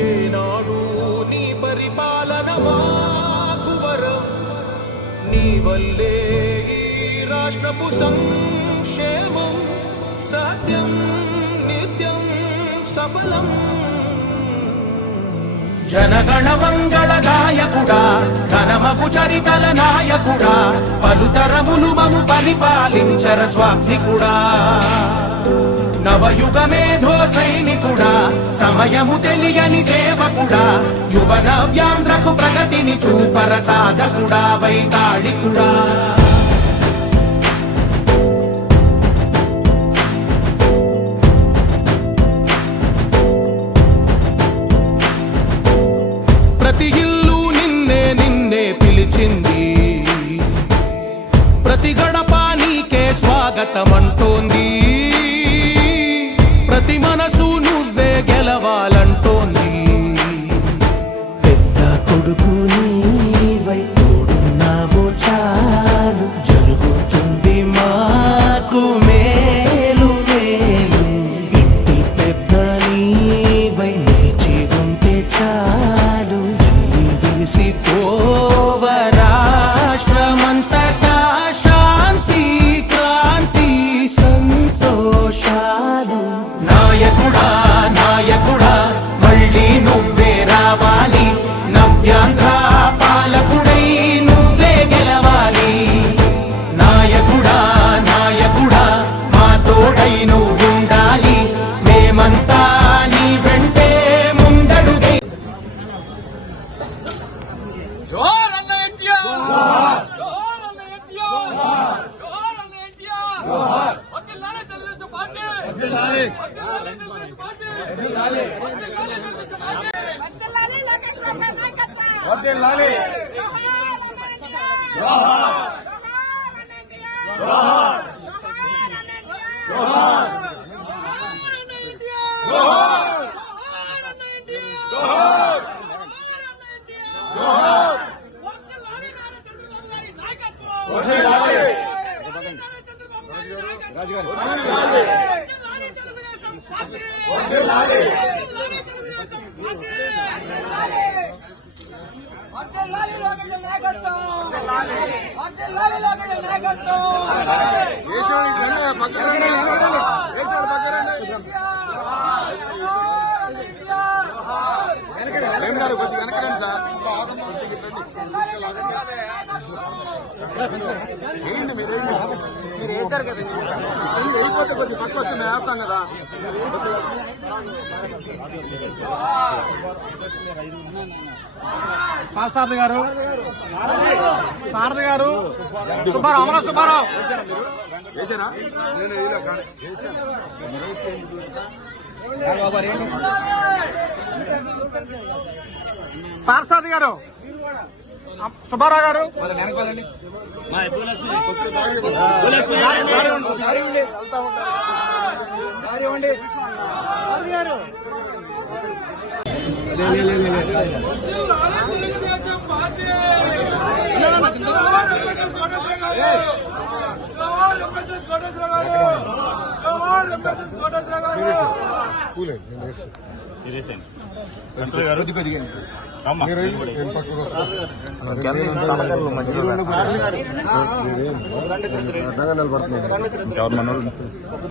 ఏనాడు నీ పరిపాలన మాకు వరం, నీ వల్లే ఈ రాష్ట్రపు సంక్షేమం సత్యం నిత్యం సఫలం. జనగణ మంగళ గాయకుడా, ఘనమగు చరితల నాయకుడా, పలుతరములు మము పరిపాలించర స్వామికుడా. నవయుగ మేధో సైనికుడా, సమయము తెలియని సేవకుడా, యువ నవ్యాంధ్రకు ప్రగతిని చూపర సాధకుడా, వైతాళికుడా. ప్రతి ఇల్లు నిన్నే నిన్నే పిలిచింది, ప్రతి గడప నీకే స్వాగతమంటోంది, ప్రతి మనసు నువ్వే గెలవాలంటోంది. పెద్ద కొడుకు నీవై తోడున్నావో చాలు, జరుగుతుంది మాకు మేలు మేలు. ఇంటి పెద్ద నీవై నిలిచి ఉంటే చాలు, వెళ్ళి విరిసిపోవ రాష్ట్రమంతటా శాంతి క్రాంతి సంతోషాలు. నాయకుడా నాయకుడా, మళ్ళీ నువ్వే రావాలి, నవ్యాంధ్ర పాలకుడై నువ్వే గెలవాలి. నాయకుడా నాయకుడా, మా తోడై నువ్వుండాలి, మేమంతా నీ వెంటే ముందడుగై. జోహార్ అన్న ఎన్టీఆర్, జోహార్ అన్న ఎన్టీఆర్, జోహార్ అన్న ఎన్టీఆర్, వర్ధిల్లాలి తెలుగుదేశం పార్టీ, వర్ధిల్లాలి తెలుగుదేశం పార్టీ, వర్ధిల్లాలి తెలుగుదేశం పార్టీ, వర్ధిల్లాలి లోకేష్ బాబు నాయకత్వం, వర్ధిల్లాలి. జోహార్ అన్న ఎన్టీఆర్, జోహార్ అన్న ఎన్టీఆర్, జోహార్ అన్న ఎన్టీఆర్, జోహార్ అన్న ఎన్టీఆర్, జోహార్ అన్న ఎన్టీఆర్, జోహార్ అన్న ఎన్టీఆర్, జోహార్. మీరు వేశారు కదా, అయిపోతే కొద్ది పక్క వస్తుంది, వేస్తాం కదా. సారథి గారు, సారథి గారు, సుబ్బారావు, అమర సుబ్బారావు వేసారా? పార్సాది గారు, సుబ్బారావు గారు, మధ్యలో